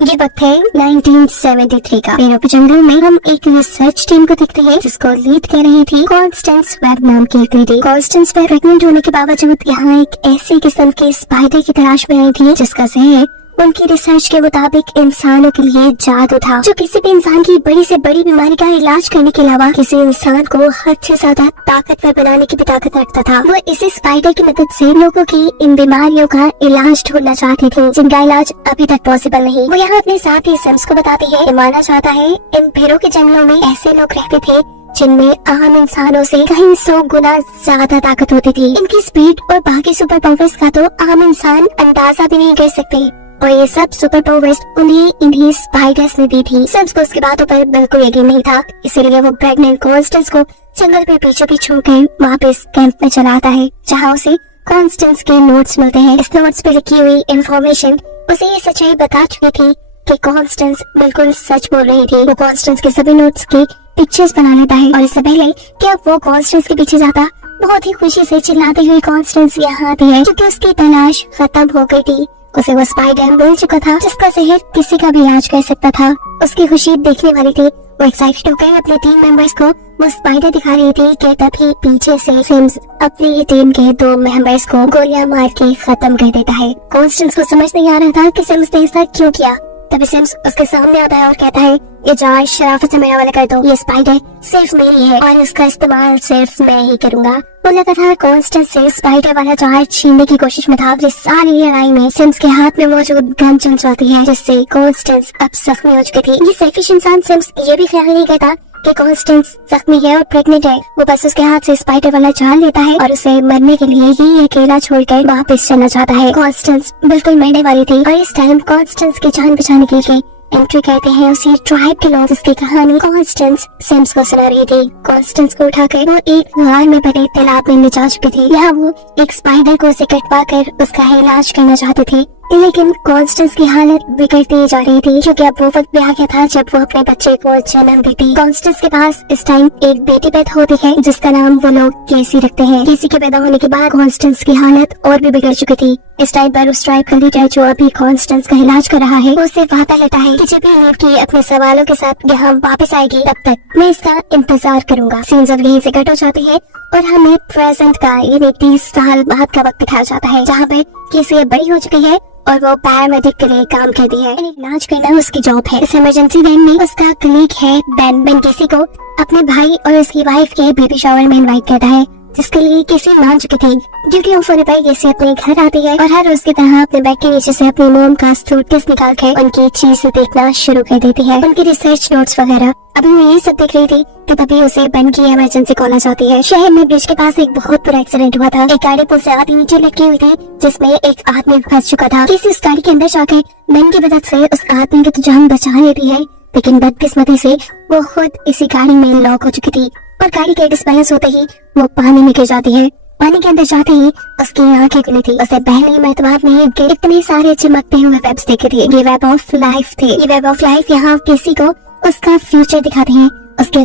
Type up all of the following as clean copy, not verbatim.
ये वक्त है 1973 का। पेड़ों के जंगल में हम एक रिसर्च टीम को देखते हैं जिसको लीड कर रही थी कॉन्स्टेंस वेब नाम की एक लेडी। कॉन्स्टेंस वेब प्रेग्नेंट होने के बावजूद यहाँ एक ऐसी किस्म के स्पाइडर की तलाश में आई थी जिसका जहर उनकी रिसर्च के मुताबिक इंसानों के लिए जादू था, जो किसी भी इंसान की बड़ी से बड़ी बीमारी का इलाज करने के अलावा किसी इंसान को हद से ज्यादा ताकतवर बनाने की भी ताकत रखता था। वो इसी स्पाइडर की मदद से लोगों की इन बीमारियों का इलाज ढूंढना चाहती थी जिनका इलाज अभी तक पॉसिबल नहीं। वो यहाँ अपने साथ ही सिम्स को बताती है, माना जाता है इन पेड़ों के जंगलों में ऐसे लोग रहते थे जिनमें आम इंसानों से कहीं 100 गुना ज्यादा ताकत होती थी। इनकी स्पीड और बाकी सुपर पावर्स का तो आम इंसान अंदाजा भी नहीं कर सकते, और ये सब सुपर पावर्स उन्हें इन्हीं स्पाइडर्स ने दी थी। सिम्स को उसकी बातों पर बिल्कुल यकीन नहीं था, इसीलिए वो प्रेग्नेंट कॉन्स्टेंस को जंगल में पीछे पीछे होकर वापस कैंप में चला आता है, जहाँ उसे कॉन्स्टेंस के नोट्स मिलते हैं। इस नोट्स पे लिखी हुई इंफॉर्मेशन उसे ये सच्चाई बता चुकी थी कि कॉन्स्टेंस बिल्कुल सच बोल रही थी। वो कॉन्स्टेंस के सभी नोट्स की पिक्चर्स बना लेता है, और इससे पहले कि अब वो कॉन्स्टेंस के पीछे जाता, बहुत ही खुशी से चिल्लाते हुए कॉन्स्टेंस यहाँ आती है क्योंकि उसकी तलाश खत्म हो गई थी। उसे वो स्पाइडर मिल चुका था जिसका जहर किसी का भी इलाज कर सकता था। उसकी खुशी देखने वाली थी। वो एक्साइटेड होकर अपने टीम मेंबर्स को वो स्पाइडर दिखा रही थी कि तभी पीछे से सिम्स अपनी टीम के 2 मेंबर्स को गोलियां मार के खत्म कर देता है। कॉन्स्टेंस को समझ नहीं आ रहा था कि सिम्स ने ऐसा क्यों किया। तभी सिम्स उसके सामने आता है और कहता है, ये जार शराफत से मेरा वाला कर दो, ये स्पाइडर सिर्फ मेरी है और इसका इस्तेमाल सिर्फ मैं ही करूंगा। वो लगातार कॉन्स्टेंस से स्पाइडर वाला जार छीनने की कोशिश में था। इस सारी लड़ाई में सिम्स के हाथ में मौजूद गन चल जाती है जिससे कॉन्स्टेंस अब जख्मी हो चुकी थी। ये सेल्फिश इंसान सिम्स ये भी ख्याल नहीं करता कि कॉन्स्टेंस जख्मी है और प्रेग्नेंट है। वो बस उसके हाथ से स्पाइडर वाला जार लेता है और उसे मरने के लिए ही अकेला छोड़कर वापस चलना चाहता है। कॉन्स्टेंस बिल्कुल मरने वाली थी और इस टाइम कॉन्स्टेंस की जान बचाने के लिए एंट्री करते हैं उसी ट्राइब के लोग जिसकी कहानी कॉन्स्टेंस सिम्स को सुना रही थी। कॉन्स्टेंस को उठाकर वो एक गार में बने तालाब में ले जा चुकी थी। यहाँ वो एक स्पाइडर को उसे कटवा कर उसका इलाज करना चाहती थी, लेकिन कॉन्स्टेंस की हालत बिगड़ती जा रही थी क्योंकि अब वो वक्त भी आ गया था जब वो अपने बच्चे को जन्म देती। कॉन्स्टेंस के पास इस टाइम एक बेटी पैदा होती है जिसका नाम वो लोग केसी रखते हैं। केसी के पैदा होने के बाद कॉन्स्टेंस की हालत और भी बिगड़ चुकी थी। इस टाइम पर उस ट्राइब का लीडर जो अभी कॉन्स्टेंस का इलाज कर रहा है, उससे वादा लेता है कि जब भी लड़की अपने सवालों के साथ यहाँ वापस आएगी तब तक मैं इसका इंतजार करूंगा। सीन्स अब यहीं से कट हो जाती है और हमें प्रेजेंट का यानी 30 साल बाद का वक्त दिखाया जाता है, जहाँ पे केसी बड़ी हो चुकी है और वो पैरामेडिक के लिए काम करती है। इलाज करना उसकी जॉब है। इस इमरजेंसी वैन में उसका कलीग है बेन केसी को अपने भाई और उसकी वाइफ के बेबी शावर में इनवाइट करता है, जिसके लिए केसी मान चुकी थी। ड्यूटी ऑफ होने पर केसी अपने घर आती है और हर रोज की तरह अपने बेड के नीचे से अपनी मोम का सूटकेस निकाल कर उनकी चीजें देखना शुरू कर देती है, उनकी रिसर्च नोट्स वगैरह। अभी मैं ये सब देख रही थी कि तभी उसे बेन की इमरजेंसी कॉल आ जाती है। शहर में ब्रिज के पास एक बहुत बड़ा एक्सीडेंट हुआ था। एक गाड़ी पुल से आधी नीचे लटकी हुई थी जिसमें एक आदमी फंस चुका था। केसी उस गाड़ी के अंदर जाकर बेन की मदद से उस आदमी की तो जान बचा लेती है, लेकिन बदकिस्मती से वो खुद इसी गाड़ी में लॉक हो चुकी थी और गाड़ी के डिसबैलेंस होते ही वो पानी में गिर जाती है। पानी के अंदर जाते ही उसकी आंखें खुली थी। उसे पहली मर्तबा में इतने सारे चिमकते हुए वेब्स देखे थे। ये वेब ऑफ लाइफ थे। ये वेब ऑफ लाइफ यहाँ किसी को उसका फ्यूचर दिखाते हैं। उसके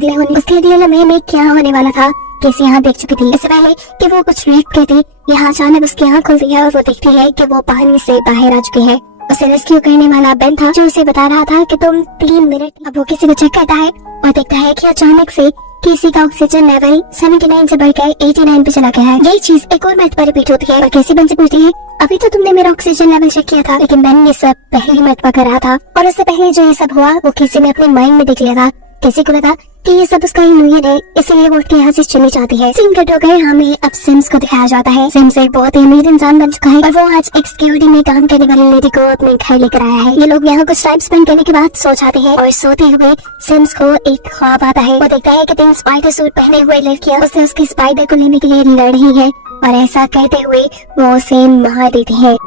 अगले लम्हे में क्या होने वाला था केसी यहाँ देख चुकी थी। इससे पहले कि वो कुछ रिएक्ट करती, यहाँ अचानक उसकी आंख खुलती है और वो देखती है कि वो पानी से बाहर आ चुकी है। उसे रेस्क्यू करने वाला बेन था जो उसे बता रहा था कि तुम 3 मिनट। अब वो किसी को चेक करता है और देखता है कि अचानक से केसी का ऑक्सीजन लेवल 79 से बढ़कर 89 पे चला गया है। यही चीज एक और मर्तबा रिपीट होती है और केसी बेन से पूछती है, अभी तो तुमने मेरा ऑक्सीजन लेवल चेक किया था। लेकिन बेन ये सब पहली मर्तबा कर रहा था और उससे पहले जो ये सब हुआ वो केसी ने अपने माइंड में देख लिया था। केसी को लगा कि ये सब उसका इल्यूजन है, इसलिए वो उठ के यहाँ से चलनी चाहती है। सीन कट हो गए, हमें अब सिम्स को दिखाया जाता है। सिम्स एक बहुत ही अमीर इंसान बन चुका है और वो आज एक सिक्योरिटी में काम करने वाली लेडी को अपने घर लेकर आया है। ये लोग यहाँ कुछ टाइम स्पेंड करने के बाद सो जाते हैं और सोते हुए सिम्स को एक ख्वाब आता है। वो देखता है कि 3 स्पाइडर सूट पहने हुए लड़कियां उससे उसकी स्पाइडर को लेने के लिए लड़ रही है और ऐसा करते हुए वो उसे मार देती है।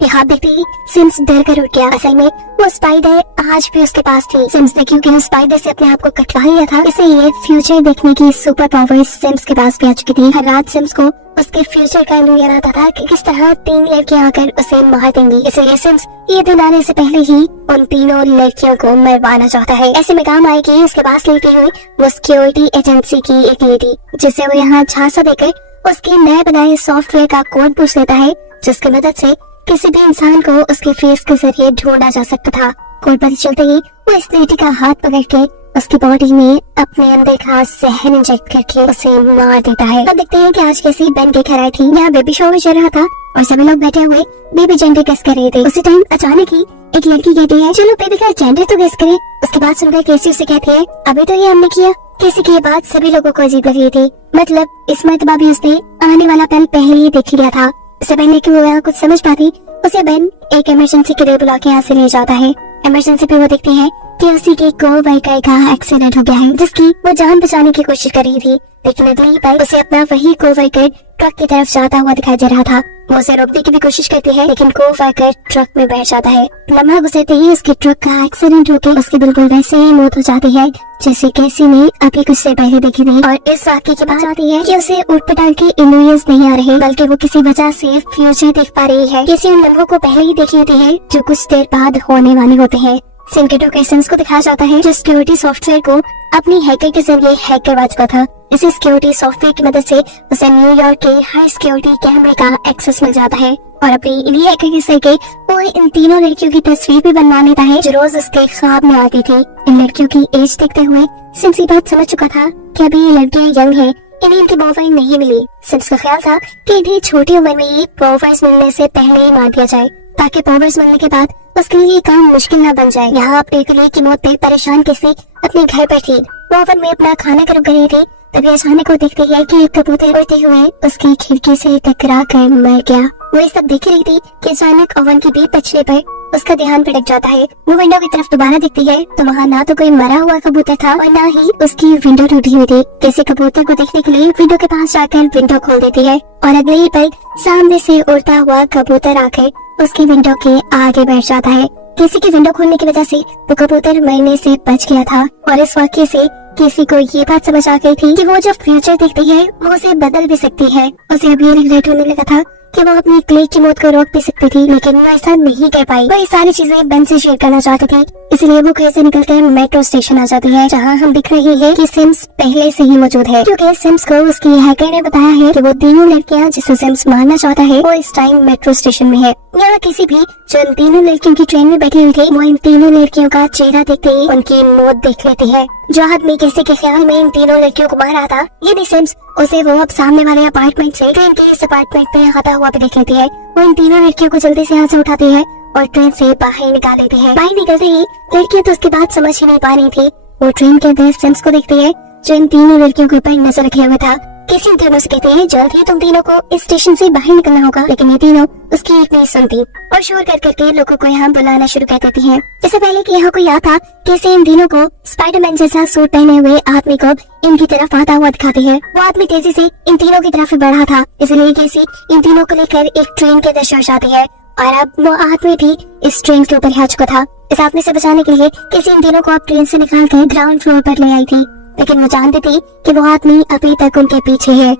यहाँ देखते ही सिम्स डर कर उठ गया। असल में वो स्पाइडर आज भी उसके पास थी। सिम्स ने क्योंकि उस स्पाइडर से अपने आप को कटवा लिया था, इसलिए फ्यूचर देखने की सुपर पावर्स सिम्स के पास भी आ चुकी थी। हर रात सिम्स को उसके फ्यूचर का इल्यूजन आता था कि किस तरह 3 लड़कियां आकर उसे मार देंगी। इसलिए सिम्स ये दिन आने से पहले ही उन तीनों लड़कियों को मरवाना चाहता है। ऐसे में काम आएगी उसके पास लेटी हुई वो सिक्योरिटी एजेंसी की एक लेडी, जिसे वो यहाँ झांसा देकर उसके नए बनाए सॉफ्टवेयर का कोड पूछ लेता है, जिसकी मदद से किसी भी इंसान को उसके फेस के जरिए ढूंढा जा सकता था। कोर्ट पर चलते ही वो इस लेडी का हाथ पकड़ के उसकी बॉडी में अपने अंदर का जहर इंजेक्ट करके उसे मार देता है। अब देखते हैं कि आज कैसी बन के घर आई थी। यहाँ बेबी शॉवर चल रहा था और सभी लोग बैठे हुए बेबी जेंडर गेस कर रहे थे। उसी टाइम अचानक ही एक लड़की कहती है, चलो बेबी का जेंडर तो गेस करें। उसके बाद सुनकर केसी उसे कहती है, अभी तो ये हमने किया। केसी की बात सभी लोगों को अजीब लग रही थी। मतलब इस मर्तबा भी उसने आने वाला पल पहले ही देख लिया था। इससे पहले कि वो यहाँ कुछ समझ पाती, उसे बेन एक इमरजेंसी के लिए बुला के यहाँ से ले जाता है। इमरजेंसी पे वो देखती है कि उसी के को-वर्कर का एक्सीडेंट हो गया है, जिसकी वो जान बचाने की कोशिश कर रही थी। लेकिन अगली पल उसे अपना वही को-वर्कर ट्रक की तरफ जाता हुआ दिखाई दे रहा था। वो उसे रोकने की भी कोशिश करती है, लेकिन को-वर्कर ट्रक में बैठ जाता है। लम्हा गुजरते ही उसके ट्रक का एक्सीडेंट होकर उसकी बिल्कुल वैसे ही मौत हो जाती है जैसे कैसी ने अभी कुछ से पहले देखी थी। और इस वाक्य की बात आती है कि उसे ऊट-पटांग के इल्यूजन्स नहीं आ रहे, बल्कि वो किसी वजह से फ्यूचर देख पा रही है। किसी उन लम्हों को पहले ही देख लेती है जो कुछ देर बाद होने वाले होते हैं। सिम के लोकेशंस को दिखाया जाता है जो सिक्योरिटी सॉफ्टवेयर को अपनी हैकर के जरिए हैक करवा चुका था। इसी सिक्योरिटी सॉफ्टवेयर की मदद से उसे न्यूयॉर्क के हर सिक्योरिटी कैमरे का एक्सेस मिल जाता है और अपनी इन्हीं हैकर के जरिए वो इन तीनों लड़कियों की तस्वीर भी बनवा लेता है जो रोज उसके ख्वाब में आती थी। इन लड़कियों की एज देखते हुए सिम्स ये बात समझ चुका था कि अभी ये लड़कियां यंग है, इन्हें इनकी प्रोफाइल नहीं मिली। सिम्स का ख्याल था कि इन्हें छोटी उम्र में ही प्रोफाइल्स मिलने से पहले ही मार दिया जाए, ताकि पावर्स मिलने के बाद उसके लिए काम मुश्किल न बन जाए। यहाँ अपने कुली की मौत पे परेशान किसी अपने घर पर थी। वो ओवन में अपना खाना गर्म कर रही थी, तभी अचानक वो देखती है कि एक कबूतर उड़ते हुए उसकी खिड़की से टकरा कर मर गया। वो ये सब देख रही थी कि अचानक ओवन की बीप बचने पर उसका ध्यान भटक जाता है। वो विंडो की तरफ दोबारा देखती है तो वहाँ ना तो कोई मरा हुआ कबूतर था और ना ही उसकी विंडो टूटी हुई थी। किसी कबूतर को देखने के लिए विंडो के पास जाकर विंडो खोल देती है और अगले ही पल सामने से उड़ता हुआ कबूतर आकर उसकी विंडो के आगे बैठ जाता है। किसी की विंडो खोलने की वजह से वो कबूतर मरने से बच गया था और इस वाक्य से किसी को ये बात समझ आ गई थी कि वो जो फ्यूचर देखती है वो उसे बदल भी सकती है। उसे अभी रिग्रेट होने लगा था कि वो अपनी क्ले की मौत को रोक भी सकती थी, लेकिन वो ऐसा नहीं कर पाई। वो ये सारी चीजें बेन से शेयर करना चाहती थी, इसलिए वो घर से निकलकर मेट्रो स्टेशन आ जाती है, जहाँ हम दिख रही है कि सिम्स पहले से ही मौजूद है, क्योंकि सिम्स को उसकी हैकर ने बताया है कि वो तीनों लड़कियां जिसे सिम्स मारना चाहता है वो इस टाइम मेट्रो स्टेशन में है। यहाँ किसी भी जो इन तीनों लड़कियों की ट्रेन में बैठी हुई थी, वो इन तीनों लड़कियों का चेहरा देखते ही उनकी मौत देख लेती है। जो आदमी किसी के ख्याल में इन तीनों लड़कियों को मार रहा था, यानी सिम्स, उसे वो अब सामने वाले अपार्टमेंट से ट्रेन के इस अपार्टमेंट पे आता हुआ भी देख लेती है। वो इन तीनों लड़कियों को जल्दी से यहाँ से उठाती है और ट्रेन से बाहर निकाल लेती है। बाहर निकलते ही लड़कियां तो उसकी बात समझ ही नहीं पा रही थी। वो ट्रेन के अंदर सिम्स को देखती है जो इन तीनों लड़कियों के ऊपर नजर रखे हुए था। किसी इन तीनों से कहते हैं, जल्द ही तुम तीनों को इस स्टेशन से बाहर निकलना होगा, लेकिन ये तीनों उसकी एक नहीं सुनती और शोर कर करके लोगों को यहाँ बुलाना शुरू कर देती है। इससे पहले कि यहाँ कोई आता, कैसे इन तीनों को स्पाइडरमैन जैसा सूट पहने हुए आदमी को इनकी तरफ आता हुआ दिखाती है। वो आदमी तेजी से इन तीनों की तरफ बढ़ा था, इसलिए कैसी इन तीनों को लेकर एक ट्रेन के अंदर चढ़ जाती है और अब वो आदमी भी इस ट्रेन के ऊपर आ चुका था। इस आदमी से बचाने के लिए किसी इन तीनों को अब ट्रेन से निकाल कर ग्राउंड फ्लोर पर ले आई थी, लेकिन वो जानती थी कि वो आदमी अभी तक उनके पीछे है।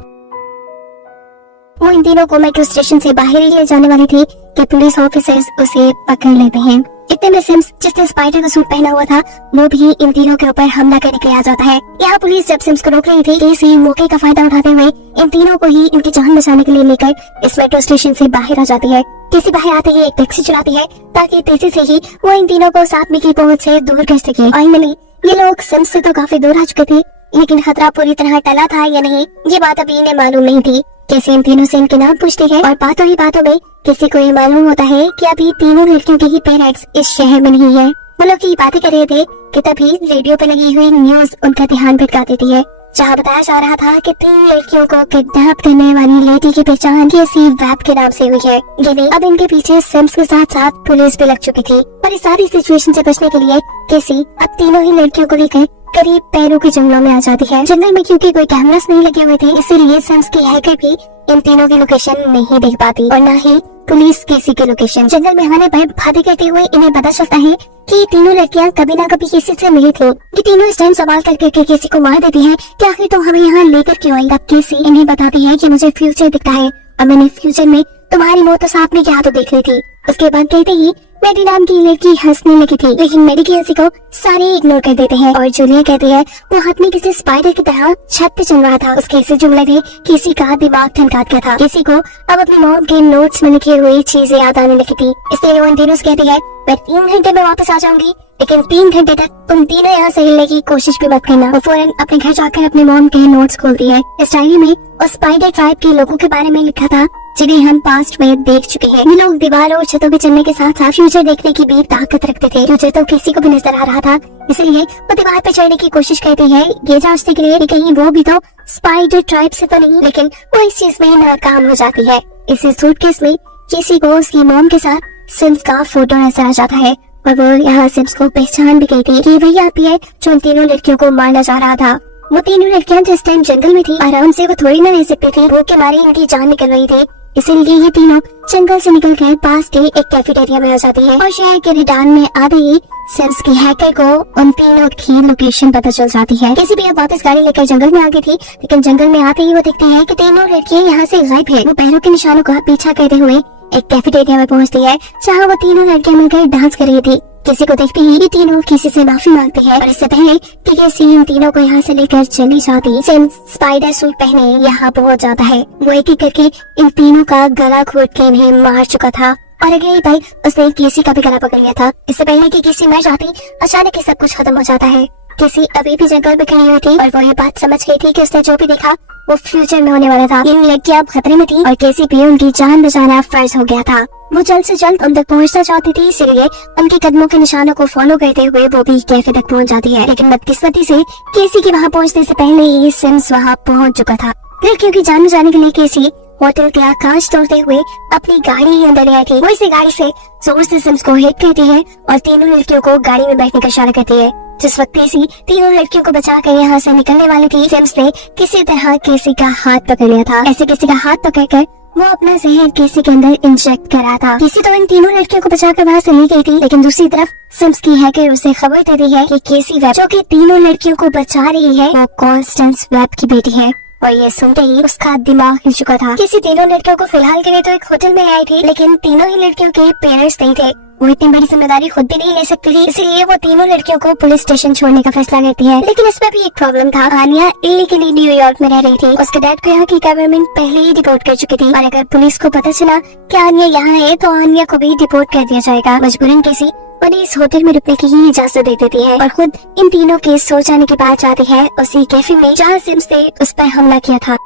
वो इन तीनों को मेट्रो स्टेशन से बाहर ही ले जाने वाली थी कि पुलिस ऑफिसर्स उसे पकड़ लेते हैं। इतने में सिम्स, जिसने स्पाइडर का सूट पहना हुआ था, वो भी इन तीनों के ऊपर हमला करने के लिए आ जाता है। यहाँ पुलिस जब सिम्स को रोक रही थी, केसी मौके का फायदा उठाते हुए इन तीनों को ही इनकी जान बचाने के लिए लेकर इस मेट्रो स्टेशन से बाहर आ जाती है। केसी बाहर आते ही एक टैक्सी चलाती है ताकि तेजी से ही वो इन तीनों को साथ में की पहुंच से दूर कर सके। फाइनली ये लोग सिम्स से तो काफी दूर आ चुके थे, लेकिन खतरा पूरी तरह टला था या नहीं, ये बात अभी इन्हें मालूम नहीं थी। कैसे इन तीनों से इनके नाम पूछती है और बातों ही बातों में किसी को ये मालूम होता है कि अभी तीनों लड़कियों के ही पेरेंट्स इस शहर में नहीं है। वो लोग की बातें कर रहे थे कि तभी रेडियो पे लगी हुई न्यूज उनका ध्यान भटका देती है, जहाँ बताया जा रहा था कि 3 लड़कियों को किडनैप करने वाली लेडी की पहचान केसी वेब के नाम से हुई है। यानी अब इनके पीछे सिम्स के साथ साथ पुलिस भी लग चुकी थी। पर इस सारी सिचुएशन से बचने के लिए केसी अब तीनों ही लड़कियों को लेकर करीब पेरू के जंगलों में आ जाती है। जंगल में क्योंकि कोई कैमरास नहीं लगे हुए थे, इसीलिए सिम्स की हैकर भी इन तीनों की लोकेशन नहीं देख पाती और न ही पुलिस केसी की लोकेशन। जंगल में आने पर बातें करते हुए इन्हें पता चलता है कि ये तीनों लड़कियां कभी ना कभी केसी से मिली थी। ये तीनों इस टाइम सवाल करके केसी को मार देती है कि आखिर तुम हमें यहाँ लेकर क्यों आई। तब केसी इन्हें बताती है कि मुझे फ्यूचर दिखता है और मैंने फ्यूचर में तुम्हारी मौत तो साथ में क्या तो देख ली थी। उसके बाद कहते ही मेडी नाम की लड़की हंसने लगी थी, लेकिन मेडी की हंसी को सारे इग्नोर कर देते हैं और जूलिया कहती है वो हाथ में किसी स्पाइडर की तरह छत पे चल रहा था। उसके ऐसे जुमले थे किसी का दिमाग ठनका गया था। किसी को अब अपनी मॉम के नोट्स में लिखी हुई चीजें याद आने लगी थी। इसलिए वो इन तीनों से कहती है मैं 3 घंटे में वापस आ जाऊंगी, लेकिन 3 घंटे तक तुम तीनों यहाँ से हिलने की कोशिश भी मत करना। वो फौरन अपने घर जाकर अपने मॉम के नोट्स खोलती है। इस डायरी में उस स्पाइडर ट्राइब के लोगों के बारे में लिखा था जिन्हें हम पास्ट में देख चुके हैं। ये लोग दीवारों और छतों पे चलने के साथ साथ फ्यूचर देखने की भी ताकत रखते थे। फ्यूचर तो किसी को भी नजर आ रहा था, इसलिए वो दीवार पे चढ़ने की कोशिश करती है ये जांचने के लिए कि कहीं वो भी तो स्पाइडर ट्राइब से तो नहीं, लेकिन वो इस चीज में नाकाम हो जाती है। इसी सूटकेस में किसी को उसकी मॉम के साथ सिम्स का फोटो नजर आ जाता है और वो यहाँ सिम्स को पहचान भी गई थी कि वही आती है जो उन तीनों लड़कियों को मारना चाह रहा था। वो तीनों लड़कियां जिस टाइम जंगल में थी आराम से वो थोड़ी ना रह सकती थी, भूख के मारे इनकी जान निकल रही थी। इसीलिए ये तीनों जंगल से निकल कर पास के एक कैफेटेरिया में आ जाती है और शहर के मैदान में आते ही सिम्स की हैकर को उन तीनों की लोकेशन पता चल जाती है। किसी भी अब वापस गाड़ी लेकर जंगल में आ गई थी, लेकिन जंगल में आते ही वो देखती है कि तीनों लड़कियां यहाँ से गायब है। वो पैरों के निशानों का पीछा करते हुए एक कैफेटेरिया में पहुंचती है जहाँ वो तीनों लड़कियां मिलकर डांस कर रही थी। किसी को देखते ही ये तीनों किसी से माफी मांगती है और इससे पहले कि कैसी इन तीनों को यहाँ से लेकर चली जाती, सिम्स स्पाइडर सूट पहने यहाँ पहुंच जाता है। वो एक एक करके इन तीनों का गला घोट के इन्हें मार चुका था और अगले ही पल उसने केसी का भी गला पकड़ लिया था। इससे पहले कि केसी मर जाती, अचानक ही सब कुछ खत्म हो जाता है। केसी अभी भी जंगल में खड़ी हुई थी और वो ये बात समझ गई थी कि उसने जो भी देखा वो फ्यूचर में होने वाला था। इन लड़कियां अब खतरे में थी और केसी पे उनकी जान बचाना फर्ज हो गया था। वो जल्द से जल्द उन तक पहुंचना चाहती थी, इसलिए उनके कदमों के निशानों को फॉलो करते हुए वो भी कैफे तक पहुंच जाती है। लेकिन बदकिस्मती से केसी के वहां पहुंचने से पहले ही सिम्स वहां पहुंच चुका था। लड़कियों की जान बचाने के लिए केसी होटल का कांच तोड़ते हुए अपनी गाड़ी के अंदर आई थी। वो इसी गाड़ी से जोर से सिम्स को हिट करती है और तीनों लड़कियों को गाड़ी में बैठने का इशारा करती है। जिस वक्त केसी तीनों लड़कियों को बचाकर यहाँ से निकलने वाली थी, सिम्स ने किसी तरह केसी का हाथ पकड़ लिया था। ऐसे किसी का हाथ पकड़कर वो अपना जहर केसी के अंदर इंजेक्ट कर रहा था। केसी तो इन तीनों लड़कियों को बचाकर वहाँ से ले गई थी, लेकिन दूसरी तरफ सिम्स की हैकर उसे खबर दे दी है कि केसी वेब जो कि तीनों लड़कियों को बचा रही है वो कॉन्स्टेंस वेब की बेटी है। और ये सुनते ही उसका दिमाग हिल चुका था। किसी तीनों लड़कियों को फिलहाल के लिए तो एक होटल में आई थी, लेकिन तीनों ही लड़कियों के पेरेंट्स नहीं थे। वो इतनी बड़ी जिम्मेदारी खुद भी नहीं ले सकती थी, इसलिए वो तीनों लड़कियों को पुलिस स्टेशन छोड़ने का फैसला करती है। लेकिन इसमें भी एक प्रॉब्लम था। आनिया इलीगली न्यूयॉर्क में रह रही थी। उसके डैड को यहाँ की गवर्नमेंट पहले ही डिपोर्ट कर चुकी थी और अगर पुलिस को पता चला कि आनिया यहाँ है तो आनिया को भी डिपोर्ट कर दिया जाएगा। मजबूरन किसी उन्हें इस होटल में रुकने की ही इजाजत दे देती है और खुद इन तीनों के सो जाने के बाद जाती है उसी कैफे में जहाँ सिम्स ने उस पर हमला किया था।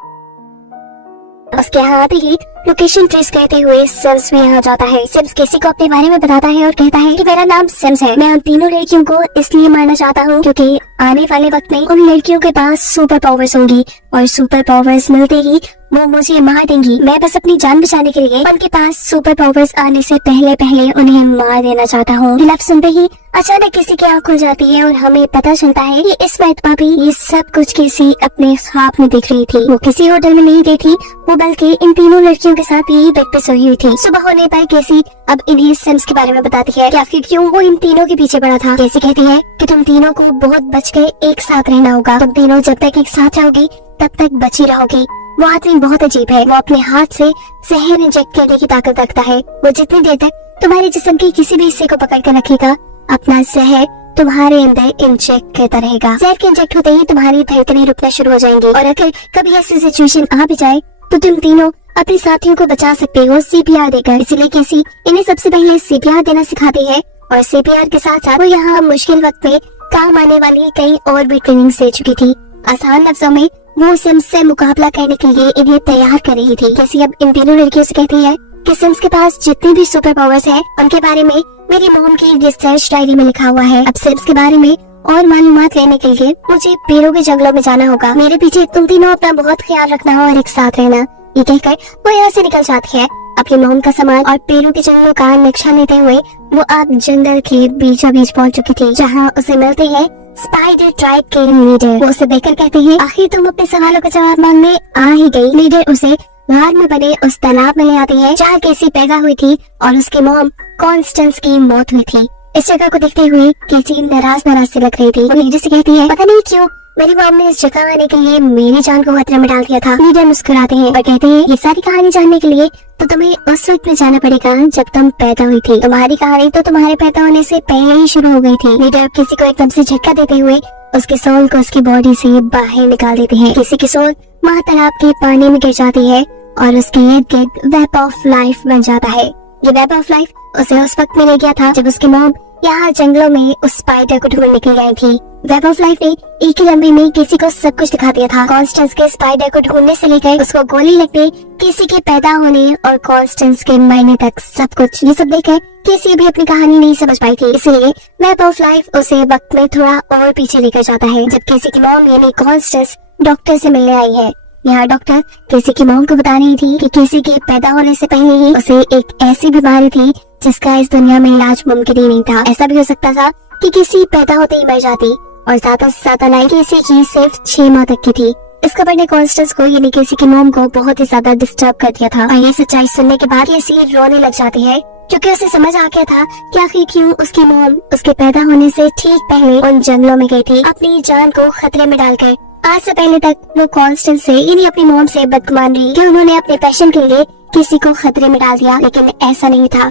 उसके यहाँ आते ही लोकेशन ट्रेस करते हुए सिम्स भी यहाँ जाता है। सिम्स केसी को अपने बारे में बताता है और कहता है कि मेरा नाम सिम्स है। मैं उन तीनों लड़कियों को इसलिए मारना चाहता हूँ क्योंकि आने वाले वक्त में उन लड़कियों के पास सुपर पावर्स होंगी और सुपर पावर्स मिलते ही वो मुझे मार देंगी। मैं बस अपनी जान बचाने के लिए उनके पास सुपर पावर्स आने से पहले उन्हें मार देना चाहता हूँ। ये लफ्ज़ सुनते ही अचानक किसी की आँख खुल जाती है और हमें पता चलता है कि इस मरतबा भी ये सब कुछ किसी अपने ख्वाब में देख रही थी। वो किसी होटल में नहीं गई थी, वो बल्कि इन तीनों लड़कियों के साथ यही बेड पे सोई हुई थी। सुबह होने पर केसी अब इन्हें सिम्स के बारे में बताती है कि आखिर क्यों वो इन तीनों के पीछे पड़ा था। केसी कहती है कि तुम तीनों को बहुत बच के एक साथ रहना होगा। तुम तीनों जब तक एक साथ रहोगी तब तक बची रहोगी। वो आदमी बहुत अजीब है। वो अपने हाथ से जहर इंजेक्ट करने की ताकत रखता है। वो जितनी देर तक तुम्हारे जिस्म के किसी भी हिस्से को पकड़ कर रखेगा, अपना जहर तुम्हारे अंदर इंजेक्ट करता रहेगा। जहर के इंजेक्ट होते ही तुम्हारी धड़कनें रुकना शुरू हो जाएंगी और अगर कभी ऐसी सिचुएशन आ भी जाए तो तुम तीनों अपने साथियों को बचा सकते हो सीपीआर देकर। इसलिए केसी इन्हें सबसे पहले सीपीआर देना सिखाती है और सीपीआर के साथ साथ वो यहाँ मुश्किल वक्त में काम आने वाली कई और भी ट्रेनिंग दे चुकी थी। आसान लफ्जों में वो सिम्स से मुकाबला करने के लिए इन्हें तैयार कर रही थी। केसी अब इन तीनों लड़कियों से कहती है कि सिम्स के पास जितनी भी सुपर पावर्स है उनके बारे में मेरी मॉम की रिसर्च डायरी में लिखा हुआ है। अब सिम्स के बारे में और मालूमात लेने के लिए मुझे पेड़ों के जंगलों में जाना होगा। मेरे पीछे तुम तीनों अपना बहुत ख्याल रखना और एक साथ रहना। ये कहकर वो यहाँ से निकल जाती है। अपनी मॉम का सामान और पेड़ों के जंगलों का नक्शा लेते हुए वो अब जंगल के बीचों बीच पहुँच चुकी थी, जहाँ उसे मिलते हैं स्पाइडर ट्राइब के लीडर। वो उसे देखकर कहते हैं आखिर तुम अपने सवालों का जवाब मांगने आ ही गई। लीडर उसे बाहर में बने उस तालाब में ले आती है जहाँ केसी पैदा हुई थी और उसकी मॉम कॉन्स्टेंस की मौत हुई थी। इस जगह को देखते हुए केसी नाराज से लग रही थी। वो लीडर से कहती है पता नहीं क्यों मेरी मॉम ने इस जगह आने के लिए मेरी जान को खतरे में डाल दिया था। लीडर मुस्कुराते हैं और कहते हैं ये सारी कहानी जानने के लिए तो तो तुम्हें उस वक्त में जाना पड़ेगा जब तुम पैदा हुई थी। तुम्हारी कहानी तो तुम्हारे पैदा होने से पहले ही शुरू हो गई थी। लीडर किसी को एकदम से झटका देते हुए उसके सोल को उसकी बॉडी से बाहर निकाल देते हैं। किसी की सोल वहाँ तालाब के पानी में गिर जाती है और उसके इर्द गिर्द वेब ऑफ लाइफ बन जाता है। ये वेब ऑफ लाइफ उसे उस वक्त मिल गया था जब उसकी मॉम यहाँ जंगलों में उस स्पाइडर को ढूंढने के लिए आई थी। वेब ऑफ लाइफ ने एक ही लम्बे में किसी को सब कुछ दिखा दिया था। कॉन्स्टेंस के स्पाइडर को ढूंढने से लेकर उसको गोली लगने, किसी के पैदा होने और कॉन्स्टेंस के मरने तक सब कुछ। ये सब देखकर किसी भी अपनी कहानी नहीं समझ पाई थी, इसलिए वेब ऑफ लाइफ उसे वक्त में थोड़ा और पीछे लेकर जाता है जब किसी की मॉम यानी कॉन्स्टेंस डॉक्टर से मिलने आई है। यहाँ डॉक्टर किसी की मॉम को बता रही थी कि किसी के पैदा होने से पहले ही उसे एक ऐसी बीमारी थी जिसका इस दुनिया में इलाज मुमकिन ही नहीं था। ऐसा भी हो सकता था कि किसी पैदा होते ही मर जाती और ज्यादा से ज्यादा लाइफ किसी की सिर्फ 6 माह तक की थी। इस खबर ने कॉन्स्टेंस को यानी किसी की मॉम को बहुत ही ज्यादा डिस्टर्ब कर दिया था और ये सच्चाई सुनने के बाद केसी रोने लग जाती है क्योंकि उसे समझ आ गया था कि आखिर क्यों उसकी मॉम उसके पैदा होने से ठीक पहले उन जंगलों में गई थी अपनी जान को खतरे में डालकर। आज से पहले तक वो कॉन्स्टेंस से यानी अपनी मॉम से बदगुमान रही कि उन्होंने अपने पैशन के लिए किसी को खतरे में डाल दिया, लेकिन ऐसा नहीं था।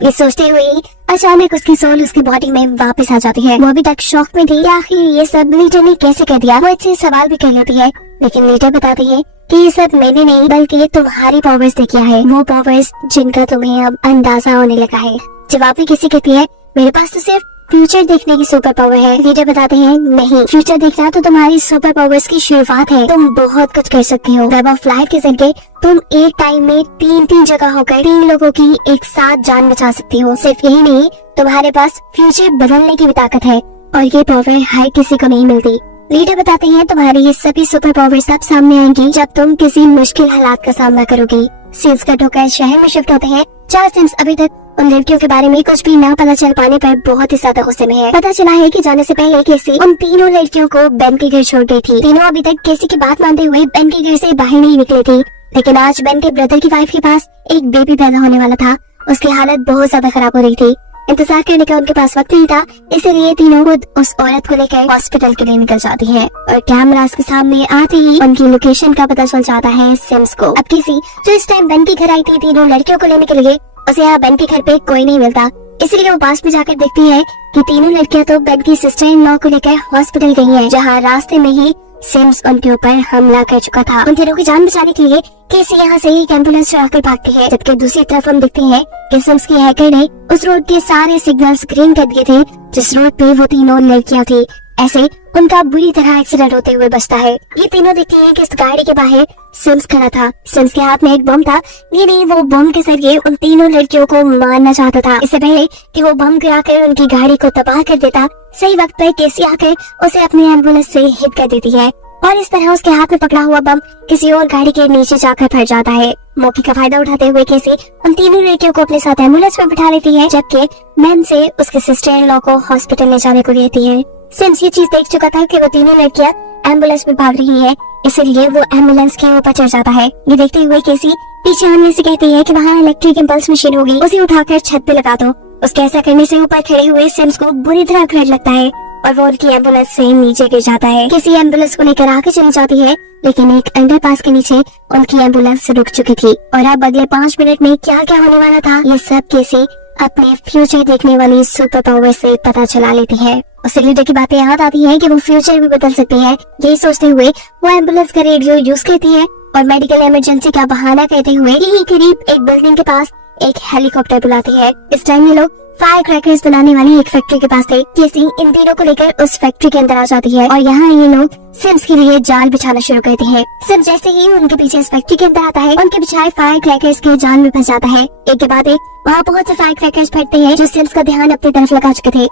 ये सोचते हुए अचानक उसकी सोल उसकी बॉडी में वापस आ जाती है। वो अभी तक शॉक में थी कि आखिर ये सब लीडर ने कैसे कर दिया। वो अच्छे सवाल भी कर लेती है लेकिन लीडर बताती है कि ये सब मैंने नहीं बल्कि तुम्हारी पावर्स ने किया है, वो पावर्स जिनका तुम्हें अब अंदाजा होने लगा है। जवाब में किसी कहती है मेरे पास तो सिर्फ फ्यूचर देखने की सुपर पावर है। लीडर बताते हैं नहीं, फ्यूचर देखना तो तुम्हारी सुपर पावर्स की शुरुआत है। तुम बहुत कुछ कर सकती हो। वेब ऑफ लाइफ के जरिए तुम एक टाइम में 3 जगह होकर 3 लोगों की एक साथ जान बचा सकती हो। सिर्फ यही नहीं, तुम्हारे पास फ्यूचर बदलने की भी ताकत है और ये पावर हर किसी को नहीं मिलती। लीडर बताते हैं तुम्हारी ये सभी सुपर पावर सब सामने आएंगी जब तुम किसी मुश्किल हालात का सामना करोगी। सिम्स कट होकर शहर में शिफ्ट होते हैं। 4 सिम्स अभी तक उन लड़कियों के बारे में कुछ भी ना पता चल पाने पर बहुत ही ज्यादा गुस्से में है। पता चला है कि जाने से पहले केसी उन 3 लड़कियों को बेन के घर छोड़ गई थी। तीनों अभी तक केसी की बात मानते हुए बेन के घर से बाहर नहीं निकले थे, लेकिन आज बेन के ब्रदर की वाइफ के पास एक बेबी पैदा होने वाला था। उसकी हालत बहुत ज्यादा खराब हो रही थी। इंतजार करने का उनके पास वक्त नहीं था, इसीलिए तीनों खुद उस औरत को लेकर हॉस्पिटल के लिए निकल जाती है और कैमरास के सामने आते ही उनकी लोकेशन का पता चल जाता है सिम्स को। अब किसी जो इस टाइम बेन के घर आई थी 3 लड़कियों को लेने के लिए, उसे यहाँ बेन के घर पे कोई नहीं मिलता, इसलिए वो पास में जाकर देखती है कि 3 लड़कियां तो बेन की सिस्टर इन लॉ को लेकर हॉस्पिटल गई हैं, जहाँ रास्ते में ही सिम्स उनके ऊपर हमला कर चुका था। उन तीनों की जान बचाने के लिए केसी यहाँ से एक एम्बुलेंस चढ़ाकर भागती है, जबकि दूसरी तरफ हम देखते हैं कि सिम्स के हैकर ने उस रोड के सारे सिग्नल्स ग्रीन कर दिए थे जिस रोड पे वो 3 लड़कियां थी। ऐसे उनका बुरी तरह एक्सीडेंट होते हुए बचता है। ये तीनों देखते हैं कि इस गाड़ी के बाहर सिम्स खड़ा था। सिम्स के हाथ में एक बम था, नहीं वो बम के जरिए उन 3 लड़कियों को मारना चाहता था। इससे पहले कि वो बम गिराकर उनकी गाड़ी को तबाह कर देता, सही वक्त पर केसी आकर उसे अपनी एम्बुलेंस से हिट कर देती है और इस तरह उसके हाथ में पकड़ा हुआ बम किसी और गाड़ी के नीचे जाकर फट जाता है। मौके का फायदा उठाते हुए केसी उन 3 लड़कियों को अपने साथ एम्बुलेंस में बिठा लेती है, जबकि मैन से उसके सिस्टर इन लॉ को हॉस्पिटल ले जाने को कहती है। सिम्स ये चीज देख चुका था कि वो 3 लड़कियां एम्बुलेंस में भाग रही है, इसलिए वो एम्बुलेंस के ऊपर चढ़ जाता है। ये देखते हुए केसी पीछे आने से कहती है कि वहाँ इलेक्ट्रिक इम्पल्स मशीन होगी, उसे उठाकर छत पे लगा दो। उसके ऐसा करने से ऊपर खड़े हुए सिम्स को बुरी तरह करंट लगता है और वो उनकी एम्बुलेंस से नीचे गिर जाता है। किसी एम्बुलेंस को लेकर आगे चली जाती है, लेकिन एक अंडरपास के नीचे उनकी एम्बुलेंस रुक चुकी थी और अब अगले 5 मिनट में क्या क्या होने वाला था ये सब केसी अपने फ्यूचर देखने वाली सुपर पावर से पता चला लेती है। उसे लीडर की बातें याद आती है कि वो फ्यूचर भी बदल सकती है। यही सोचते हुए वो एम्बुलेंस का रेडियो यूज करती है और मेडिकल इमरजेंसी का बहाना करते हुए यही करीब एक बिल्डिंग के पास एक हेलीकॉप्टर बुलाती है। इस टाइम ये लोग फायर क्रैकर्स बनाने वाली एक फैक्ट्री के पास थे। केसी इन तीनों को लेकर उस फैक्ट्री के अंदर आ जाती है और यहाँ ये लोग सिम्स के लिए जाल बिछाना शुरू करते हैं। सिम्स जैसे ही उनके पीछे इस फैक्ट्री के अंदर आता है, उनके बिछाए फायर क्रैकर्स के जाल में फंस जाता है। एक के बाद एक वहाँ बहुत से फायर क्रैकर्स फटते हैं जो सिम्स का ध्यान अपनी तरफ लगा चुके थे।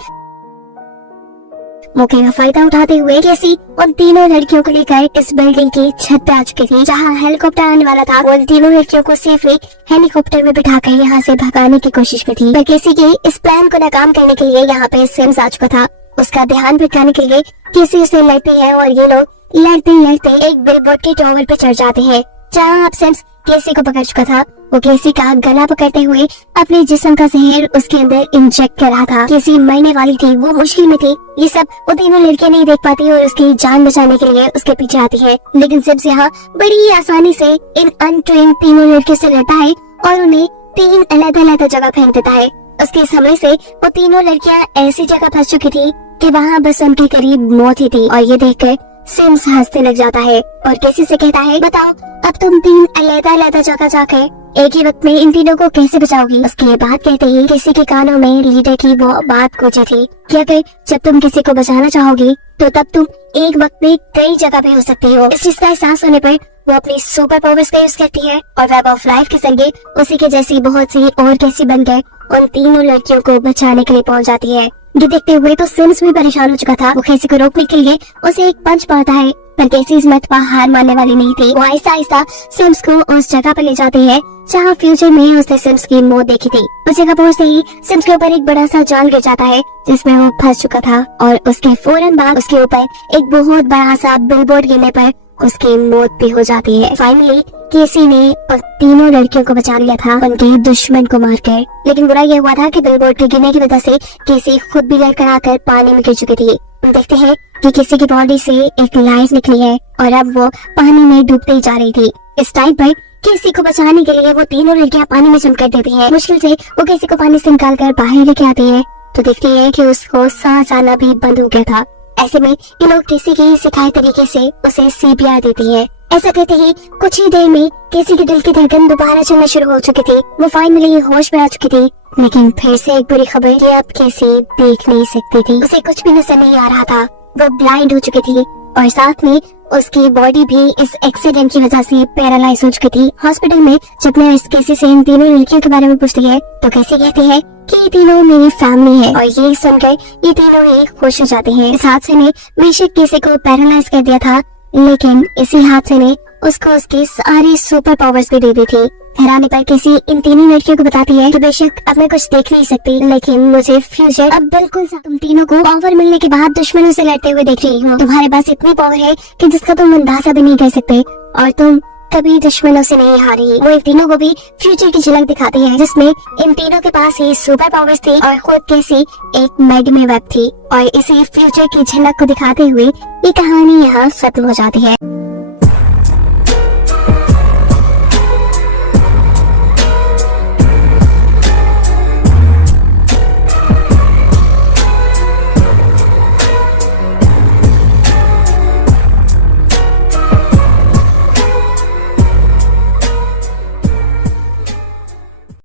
मौके का फायदा उठाते हुए केसी उन 3 लड़कियों को लेकर इस बिल्डिंग की छत पे आ चुकी थी, जहाँ हेलीकॉप्टर आने वाला था। वो उन 3 लड़कियों को सेफली हेलीकॉप्टर में बिठाकर यहाँ से भगाने की कोशिश की थी, पर केसी के इस प्लान को नाकाम करने के लिए यहाँ पे सिम्स आ चुका था। उसका ध्यान भटकाने के लिए केसी उसे लड़ती है और ये लोग लड़ते लड़ते एक बिलबोर्ड के टॉवर पे चढ़ जाते हैं, जहाँ अब सिम्स केसी को पकड़ चुका था वो केसी का गला पकड़ते हुए अपने जिस्म का जहर उसके अंदर इंजेक्ट कर रहा था। केसी मरने वाली थी, वो मुश्किल में थी। ये सब वो तीनों लड़कियां नहीं देख पाती और उसकी जान बचाने के लिए उसके पीछे आती है। लेकिन सिम्स यहाँ बड़ी आसानी से इन अनट्रेन्ड तीनों लड़कियों से लड़ता है और उन्हें 3 अलग-अलग जगह फेंक देता है। उसके समय से वो तीनों लड़कियां ऐसी जगह फंस चुकी थी कि वहाँ बस उनके करीब मौत ही थी। और ये देखकर सिम्स हंसने लग जाता है और केसी से कहता है, बताओ अब तुम 3 अलग-अलग जगह जाकर एक ही वक्त में इन तीनों को कैसे बचाओगी। उसके बाद कहते ही किसी के कानों में लीडर की वो बात गूंजी थी कि अगर जब तुम किसी को बचाना चाहोगी तो तब तुम एक वक्त में कई जगह पे हो सकती हो। इस चीज का एहसास होने पर वो अपनी सुपर पावर्स का यूज करती है और वेब ऑफ लाइफ के जरिए उसी के जैसी बहुत सी और कैसी बनकर उन तीनों लड़कियों को बचाने के लिए पहुंच जाती है। ये देखते हुए तो सिम्स भी परेशान हो चुका था। वो केसी को रोकने के लिए उसे एक पंच मारता है, पर केसी इस मर्तबा हार मानने वाली नहीं थी। वो आहिस्ता आहिस्ता सिम्स को उस जगह पर ले जाती है जहाँ फ्यूचर में उसने सिम्स की मौत देखी थी। उस जगह पहुँचते ही सिम्स के ऊपर एक बड़ा सा जाल गिर जाता है जिसमें वो फंस चुका था और उसके फौरन बाद उसके ऊपर एक बहुत बड़ा सा बिलबोर्ड गिरने पर उसकी मौत भी हो जाती है। फाइनली केसी ने तीनों लड़कियों को बचा लिया था उनके दुश्मन को मारकर। लेकिन बुरा यह हुआ था कि बिलबोर्ड के गिरने की वजह से केसी खुद भी लड़कर आकर पानी में गिर चुकी थी। हम देखते हैं कि केसी की बॉडी से एक लाइट निकली है और अब वो पानी में डूबते ही जा रही थी। इस टाइम पर केसी को बचाने के लिए वो तीनों लड़कियां पानी में जंप कर देती हैं। मुश्किल से वो केसी को पानी से निकाल कर बाहर लेके आती है तो देखती है कि उसको सांस आना भी बंद हो गया था। ऐसे में ये लोग केसी के सिखाए तरीके से उसे सीपीआर देती है। ऐसा कहते ही कुछ ही देर में केसी के दिल की धड़कन दोबारा चलना शुरू हो चुकी थी। वो फाइनली होश में आ चुकी थी। लेकिन फिर से एक बुरी खबर कि अब केसी देख नहीं सकती थी। उसे कुछ भी नजर नहीं आ रहा था। वो ब्लाइंड हो चुकी थी और साथ में उसकी बॉडी भी इस एक्सीडेंट की वजह से पैरालाइज हो चुकी थी। हॉस्पिटल में जब नर्स केसी से इन तीनों लड़कियों के बारे में पूछती है तो केसी कहती है कि ये तीनों मेरी फैमिली है और ये सुनकर ये तीनों ही खुश हो जाते हैं। इस हादसे ने बेशक केसी को पैरालाइज कर दिया था, लेकिन इसी हादसे ने उसको उसकी सारी सुपर पावर्स भी दे दी थी। घर आने पर केसी इन तीनों लड़कियों को बताती है कि बेशक अब मैं कुछ देख नहीं सकती, लेकिन मुझे फ्यूचर अब बिल्कुल तुम तीनों को पावर मिलने के बाद दुश्मनों से लड़ते हुए देख रही हूँ। तुम्हारे पास इतनी पावर है कि जिसका तुम अंदाजा भी नहीं कर सकते और तुम कभी दुश्मनों से नहीं हारी। वो इन तीनों को भी फ्यूचर की झलक दिखाती है जिसमें इन तीनों के पास ही सुपर पावर्स थी और खुद केसी एक मेडमे वेब थी और इसे फ्यूचर की झलक को दिखाते हुए ये कहानी यहाँ खत्म हो जाती है।